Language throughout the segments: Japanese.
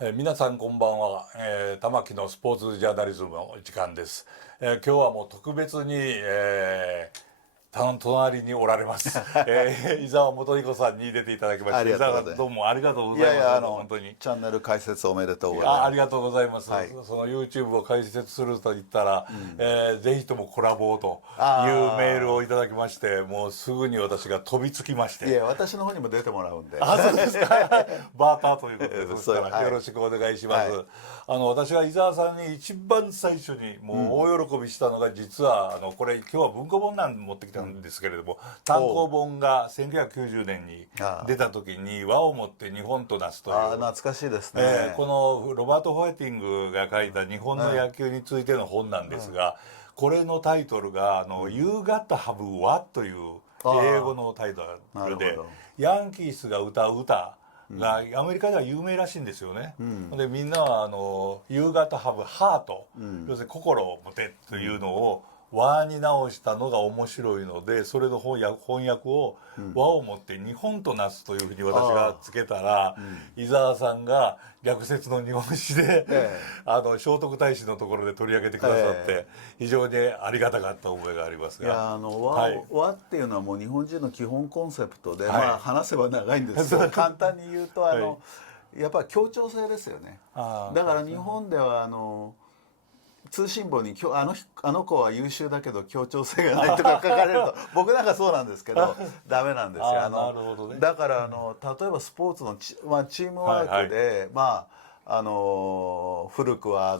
皆さんこんばんは、玉木のスポーツジャーナリズムの時間です。今日はもう特別に、隣におられます、伊沢元彦さんに出ていただきまして、伊沢さんどうもありがとうございます。本当にチャンネル開設おめでとうございます。ありがとうございます、その YouTube を開設すると言ったら、ぜひともコラボをというメールをいただきまして、もうすぐに私が飛びつきまして、いや私の方にも出てもらうんで。そうですか。バーターということで、そしたらよろしくお願いします。私が伊沢さんに一番最初にもう大喜びしたのが、実はこれ今日は文庫本なん持ってきたんですけれども、単行本が1990年に出た時に「和をもって日本となす」という、懐かしいですね。このロバート・ホワイティングが書いた日本の野球についての本なんですが、これのタイトルが「You Got to Have What」という英語のタイトルで、ヤンキースが歌う歌がアメリカでは有名らしいんですよね。でみんなは「You got to have heart」、要するに心を持てというのを和に直したのが面白いので、それの翻訳を和をもって日本となすというふうに私がつけたら、伊沢さんが逆説の日本史で、聖徳太子のところで取り上げてくださって、非常にありがたかった覚えがありますが、和っていうのはもう日本人の基本コンセプトで、話せば長いんですけど、簡単に言うとやっぱり協調性ですよね。だから日本では通信簿にあの子は優秀だけど協調性がないとか書かれると僕なんかそうなんですけどダメなんですよ。なるほどね。だから例えばスポーツのチームワークで、古くは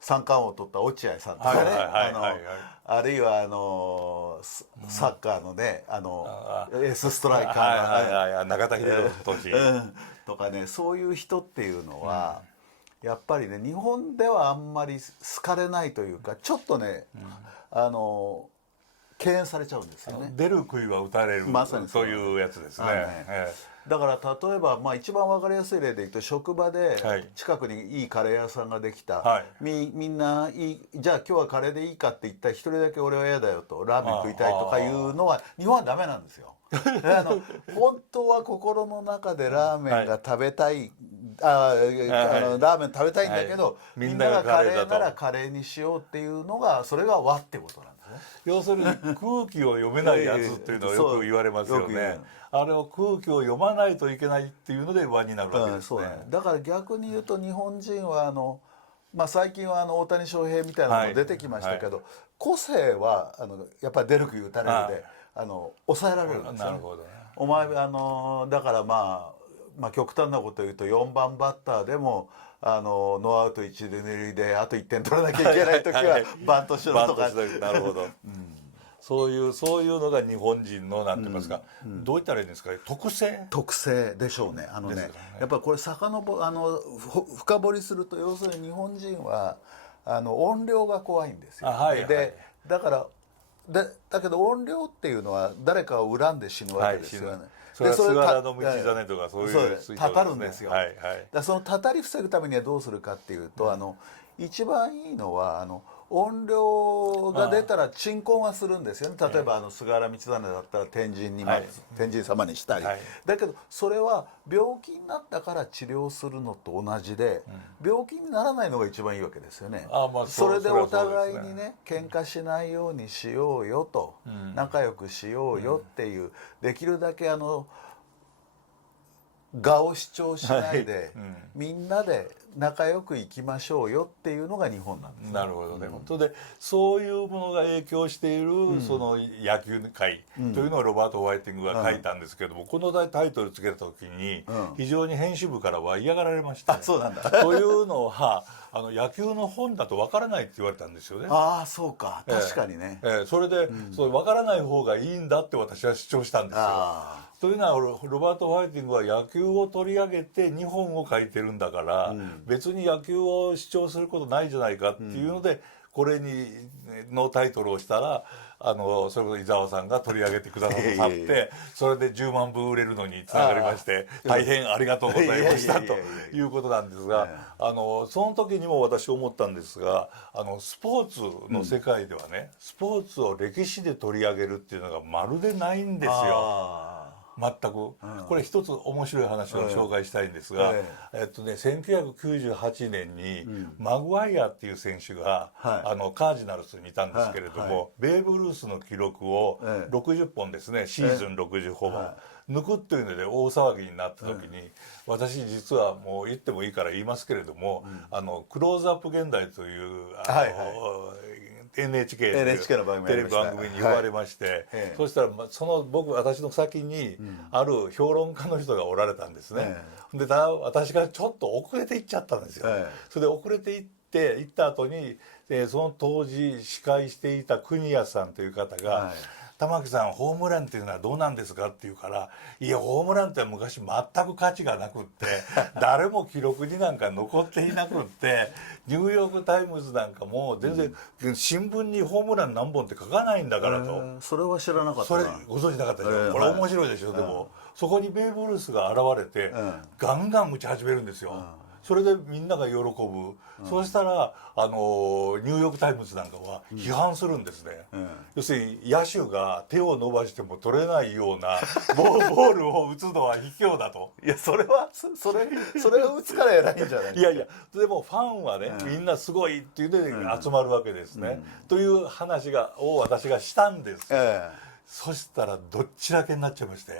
三冠王を取った落合さんとかね、あるいはサッカーのねエースストライカーの中田英寿とかね、そういう人っていうのは、やっぱりね日本ではあんまり好かれないというか、ちょっとね、敬遠されちゃうんですよね。出る杭は打たれる、まさにというやつですね。だから例えば、一番分かりやすい例で言うと、職場で近くにいいカレー屋さんができた、みんないい、じゃあ今日はカレーでいいかって言ったら一人だけ俺は嫌だよと、ラーメン食いたいとかいうのは日本はダメなんですよ。本当は心の中でラーメンが食べたい、ラーメン食べたいんだけど、みんながカレーならカレーにしようっていうのが、それが和ってことなんですね。要するに空気を読めないやつっていうのはよく言われますよね。あれを空気を読まないといけないっていうので和になるわけですね。だから逆に言うと日本人は最近は大谷翔平みたいなのも出てきましたけど、個性はやっぱり出る杭打たれるで抑えられるんですよね。お前だから極端なこと言うと4番バッターでもノーアウト一塁二塁であと1点取らなきゃいけない時はバントしろとか。なるほど。そういうのが日本人のなんて言いますか、どういったらいいんですか、特性でしょうね。やっぱりこれ深掘りすると、要するに日本人は音量が怖いんですよ。だけど音量っていうのは誰かを恨んで死ぬわけですよね。それは菅原道真とかそういうたたるんですよ。そのたたり防ぐためにはどうするかっていうと、一番いいのは音量が出たら鎮魂はするんですよね。例えば菅原道真だったら天神様にしたり、だけどそれは病気になったから治療するのと同じで、病気にならないのが一番いいわけですよね。それでお互いにね、喧嘩しないようにしようよと、仲良くしようよっていう、できるだけ我を主張しないで、みんなで仲良くいきましょうよっていうのが日本なんですね。なるほどね。本当でそういうものが影響している、その野球界というのをロバート・ホワイティングが書いたんですけども、このタイトルつけた時に非常に編集部からは嫌がられました。そうなんだ。というのは野球の本だとわからないって言われたんですよね。そうか、確かにね。それでわからない方がいいんだって私は主張したんですよ。というのはロバート・ホワイティングは野球を取り上げて日本を書いてるんだから、別に野球を主張することないじゃないかっていうので、これのタイトルをしたらそれこそ伊沢さんが取り上げてくださってそれで10万部売れるのにつながりまして、大変ありがとうございましたということなんですが、その時にも私思ったんですが、スポーツの世界ではね、スポーツを歴史で取り上げるっていうのがまるでないんですよ。全く、これ一つ面白い話を紹介したいんですが、1998年にマグワイアっていう選手が、カージナルスにいたんですけれども、ベーブ・ルースの記録を60本ですね、シーズン60本、抜くっていうので大騒ぎになった時に、私実はもう言ってもいいから言いますけれども、クローズアップ現代というNHK の番組テレビ番組に呼ばれまして、そしたら私の先にある評論家の人がおられたんですね。で私がちょっと遅れて行っちゃったんですよ。それで遅れて行った後に、その当時司会していた国安さんという方が、玉木さんホームランっていうのはどうなんですかって言うから、いやホームランって昔全く価値がなくって誰も記録になんか残っていなくって、ニューヨーク・タイムズなんかも全然、新聞にホームラン何本って書かないんだからと。それは知らなかったそれご存知なかったでしょ。これ面白いでしょ。でもそこにベーブ・ルースが現れて、ガンガン打ち始めるんですよ。それでみんなが喜ぶ。そうしたらニューヨーク・タイムズなんかは批判するんですね。要するに野手が手を伸ばしても取れないようなボールを打つのは卑怯だと。いやそれは打つから偉いんじゃないですか。いやいや、でもファンはね、みんなすごいっていうので集まるわけですね。という話を私がしたんですよ。そしたらどっちらけになっちゃいまして。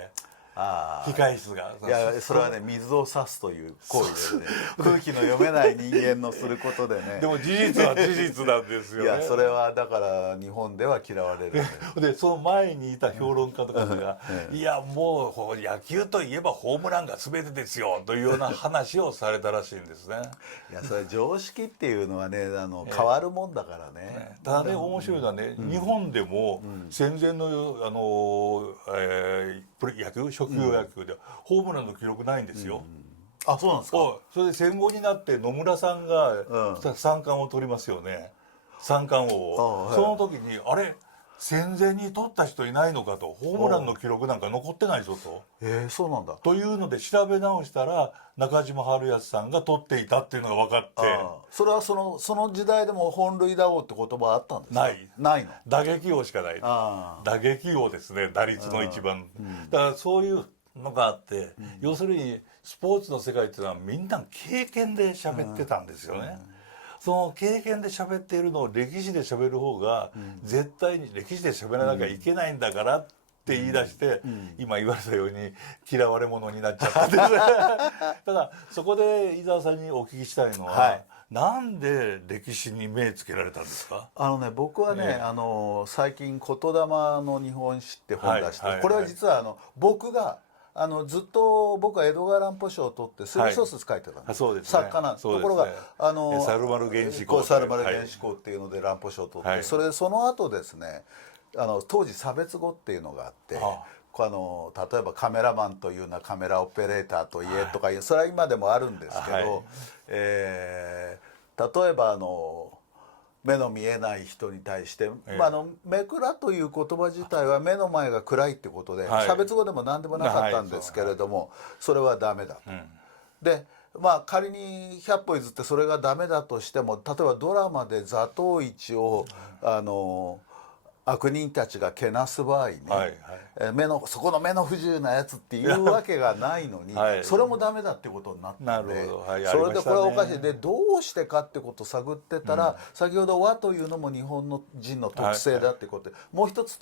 控え室が。いやそれはね、水を差すという行為でね、空気の読めない人間のすることでね。でも事実は事実なんですよね。いやそれはだから日本では嫌われる。でその前にいた評論家とかがいやもう野球といえばホームランが全てですよというような話をされたらしいんですね。いやそれ常識っていうのはね変わるもんだからね。ただね、面白いのはね、日本でも戦前の野球職業野球ではホームランの記録ないんですよ。あ、そうなんですか。それで戦後になって野村さんが三冠を取りますよね、三冠王を。その時にあれ戦前に取った人いないのかと、ホームランの記録なんか残ってないぞと。そうなんだ。というので調べ直したら中島治康さんが取っていたっていうのが分かって。それはその時代でも本塁打王って言葉あったんですか。ないの。打撃王しかない。打撃王ですね、打率の一番。だからそういうのがあって、要するにスポーツの世界っていうのはみんな経験で喋ってたんですよね。その経験で喋っているのを歴史で喋る方が絶対に歴史で喋らなきゃいけないんだからって言い出して、今言われたように嫌われ者になっちゃったんですただそこで伊沢さんにお聞きしたいのは、なんで歴史に目つけられたんですか。僕はね、最近「言霊の日本史」って本出して、これは実は僕がずっと僕は江戸川乱歩賞を取って推理小説書いてたんです、作家なんです。ところが猿丸原始講っていうので乱歩賞を取って、その後ですね当時差別語っていうのがあって、例えばカメラマンというのはカメラオペレーターといえとかいう、それは今でもあるんですけど、例えば目の見えない人に対して、目暗という言葉自体は目の前が暗いってことで、差別語でも何でもなかったんですけれども、それはダメだと。で仮に100歩譲ってそれがダメだとしても、例えばドラマで座頭市を悪人たちがけなす場合ね、そこの目の不自由なやつっていうわけがないのにそれもダメだってことになったんで、それでこれはおかしいで、どうしてかってことを探ってたら、先ほど和というのも日本人の特性だってことで、もう一つ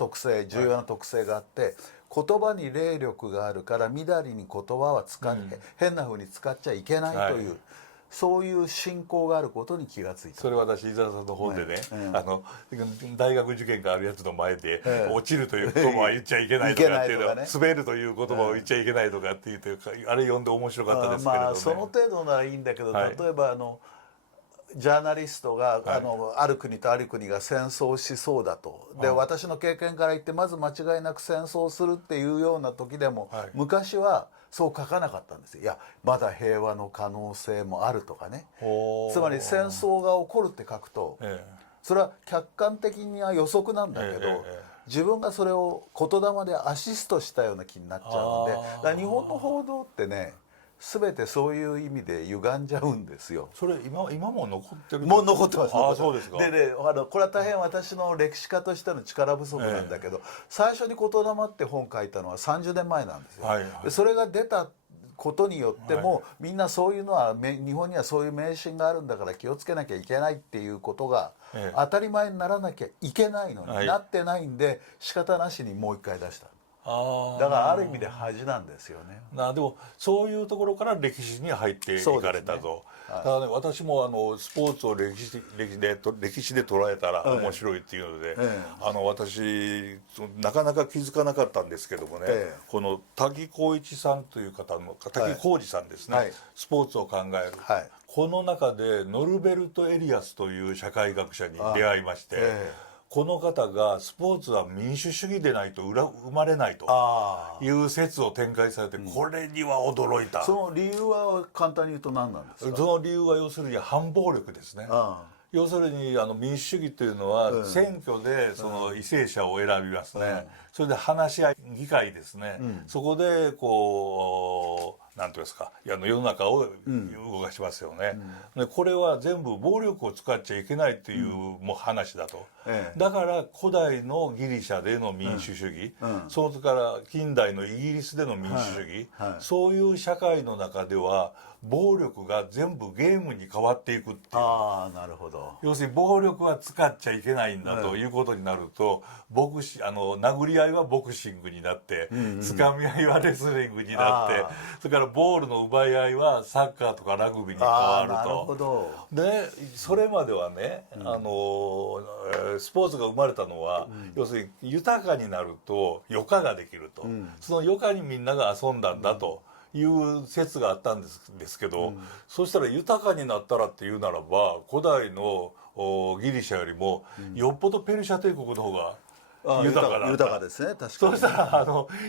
重要な特性があって、言葉に霊力があるからみだりに言葉は変な風に使っちゃいけないという。そういう信仰があることに気がついた。それ私伊沢さんの本でね、大学受験があるやつの前で落ちるという言葉は言っちゃいけないとかっていうのは、滑るという言葉を言っちゃいけないとかっていうあれ読んで面白かったですけれどね。その程度ならいいんだけど、例えばジャーナリストが、ある国とある国が戦争しそうだと。で私の経験から言って、まず間違いなく戦争するっていうような時でも、昔はそう書かなかったんですよ。いやまだ平和の可能性もあるとかね。つまり戦争が起こるって書くと、それは客観的には予測なんだけど、自分がそれを言霊でアシストしたような気になっちゃうんで、だから日本の報道ってね、全てそういう意味で歪んじゃうんですよ。それ今も残ってる？もう残ってます。ああ、そうですか。でこれは大変私の歴史家としての力不足なんだけど、最初に言霊って本書いたのは30年前なんですよ。でそれが出たことによっても、みんなそういうのは日本にはそういう迷信があるんだから気をつけなきゃいけないっていうことが当たり前にならなきゃいけないのになってないんで、仕方なしにもう一回出した。だからある意味で恥なんですよね。でもそういうところから歴史に入っていかれたと。ただね、私もスポーツを歴史で捉えたら面白いっていうので、私なかなか気づかなかったんですけどもね、この滝光一さんという方の滝光二さんですね、スポーツを考える、この中でノルベルト・エリアスという社会学者に出会いまして、この方がスポーツは民主主義でないと生まれないという説を展開されて、これには驚いた。その理由は簡単に言うと何なんですか？その理由は要するに反暴力ですね。要するに民主主義というのは選挙でその為政者を選びますね。それで話し合い、議会ですね、そこでこうなんていうんですか、世の中を動かしますよね。でこれは全部暴力を使っちゃいけないというもう話だと。だから古代のギリシャでの民主主義、それから近代のイギリスでの民主主義、そういう社会の中では暴力が全部ゲームに変わっていくっていう。なるほど。要するに暴力は使っちゃいけないんだということになると、殴り合いはボクシングになって、つかみ合いはレスリングになって、それからボールの奪い合いはサッカーとかラグビーに変わると。なるほど。でそれまではね、スポーツが生まれたのは、要するに豊かになると余暇ができると、その余暇にみんなが遊んだんだという説があったんですけど、そしたら豊かになったらっていうならば、古代のギリシャよりもよっぽどペルシャ帝国の方が豊かだった。豊かですね、確かに。そうしたら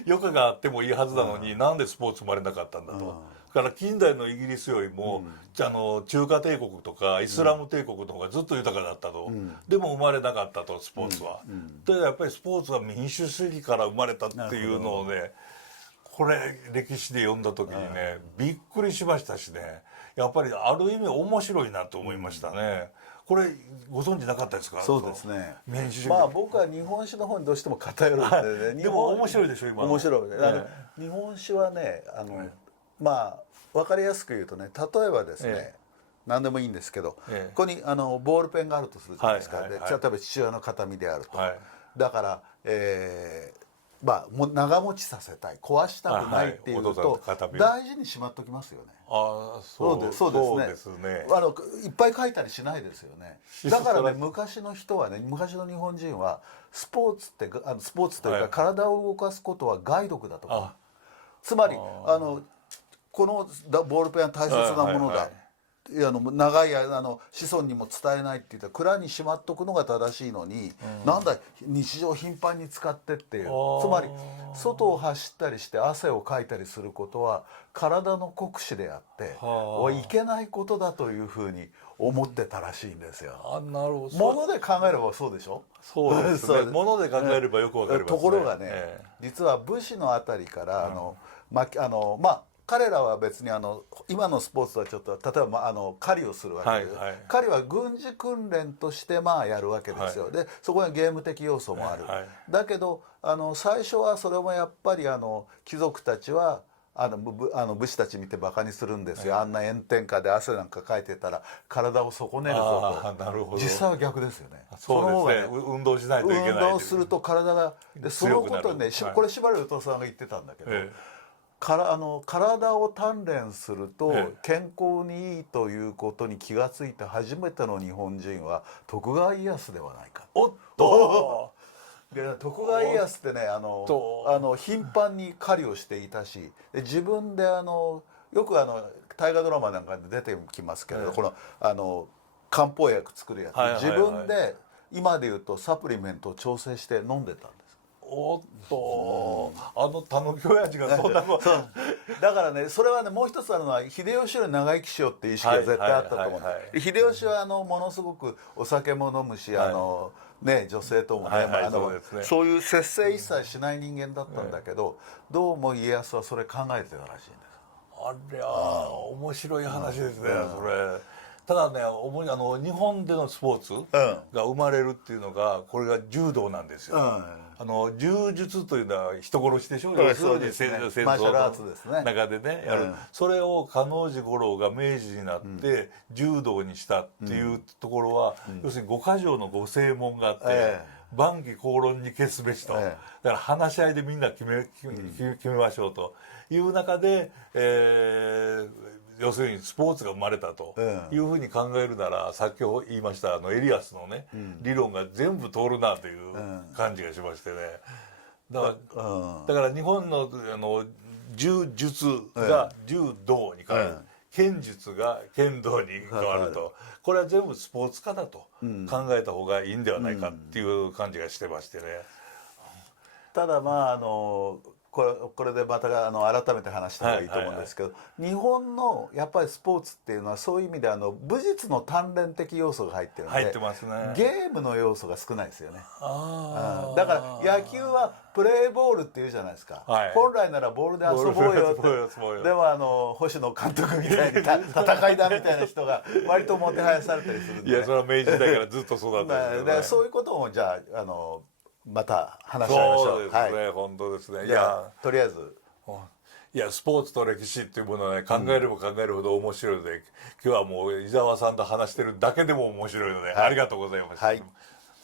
余暇があってもいいはずなのに、なんでスポーツ生まれなかったんだと。だから近代のイギリスよりも、中華帝国とかイスラム帝国の方がずっと豊かだったと。でも生まれなかったと、スポーツは。でやっぱりスポーツは民主主義から生まれたっていうのをね、これ歴史で読んだ時にね、びっくりしましたしね、やっぱりある意味面白いなと思いましたね。これご存知なかったですか？そうですね。民主主義。まあ僕は日本史の方にどうしても偏るんでね。でも面白いでしょ今の。面白い。日本史はね、まあ分かりやすく言うとね、例えばですね、何でもいいんですけど、ここにボールペンがあるとするじゃないですか。で例えば父親の形見であると。だからまあ長持ちさせたい、壊したくないっていうと大事にしまっときますよね。そうですね。いっぱい書いたりしないですよね。だからね、昔の人はね、昔の日本人はスポーツというか体を動かすことは害毒だとか、つまりこのボールペンは大切なものだ、長い間子孫にも伝えないって言ったら蔵にしまっとくのが正しいのに、なんだ日常頻繁に使ってっていう、つまり外を走ったりして汗をかいたりすることは体の酷使であっていけないことだというふうに思ってたらしいんですよ。なるほど。もので考えればそうでしょ。そうですね。もので考えればよくわかりますね。ところがね、実は武士のあたりからまあ彼らは別に今のスポーツはちょっと例えば狩りをするわけです。狩りは軍事訓練としてまあやるわけですよ。でそこにゲーム的要素もある。だけど最初はそれもやっぱり貴族たちは武士たち見てバカにするんですよ。あんな炎天下で汗なんかかいてたら体を損ねるぞと。実際は逆ですよね。そうですね。運動しないといけない。運動すると体がそのことね、これ司馬遼太郎さんが言ってたんだけど。体を鍛錬すると健康にいいということに気がついた初めての日本人は徳川家康ではないか。おっとで徳川家康ってね頻繁に狩りをしていたし、自分でよく大河ドラマなんかで出てきますけれど、この漢方薬作るやつ、自分で今でいうとサプリメントを調整して飲んでたんです。おっと、たぬき親父がそんなことだからね、それはね、もう一つあるのは秀吉より長生きしようっていう意識が絶対あったと思う。秀吉はものすごくお酒も飲むし、ね、女性ともね、そういう節制一切しない人間だったんだけど、どうも家康はそれ考えてたらしいんです。ありゃ面白い話ですね、それ。ただね、主に日本でのスポーツが生まれるっていうのが、これが柔道なんですよ。柔術というのは人殺しでしょ、要するに戦争の中でねやる、それを嘉納治五郎が明治になって柔道にしたっていうところは、要するに五箇条の五正門があって、万議公論に決すべしと、だから話し合いでみんな決めましょうという中で、要するにスポーツが生まれたというふうに考えるなら、さっき言いましたエリアスのね、理論が全部通るなという感じがしましてね。だから日本の柔術が柔道に変わる、剣術が剣道に変わると、これは全部スポーツ化だと考えた方がいいんではないかっていう感じがしてましてね。ただまあこれでまた改めて話した方がいいと思うんですけど、日本のやっぱりスポーツっていうのはそういう意味で武術の鍛錬的要素が入ってるんで、入ってますね、ゲームの要素が少ないですよね。だから野球はプレーボールっていうじゃないですか、本来ならボールで遊ぼうよって。でも星野監督みたいに戦いだみたいな人が割ともてはやされたりするんで、いやそれは明治時代からずっとそうだったんですよね。そういうこともじゃあまた話し合いましょう。そうですね、本当ですね。いやとりあえずスポーツと歴史っていうものはね、考えれば考えるほど面白いので、今日はもう伊沢さんと話してるだけでも面白いので、ありがとうございました。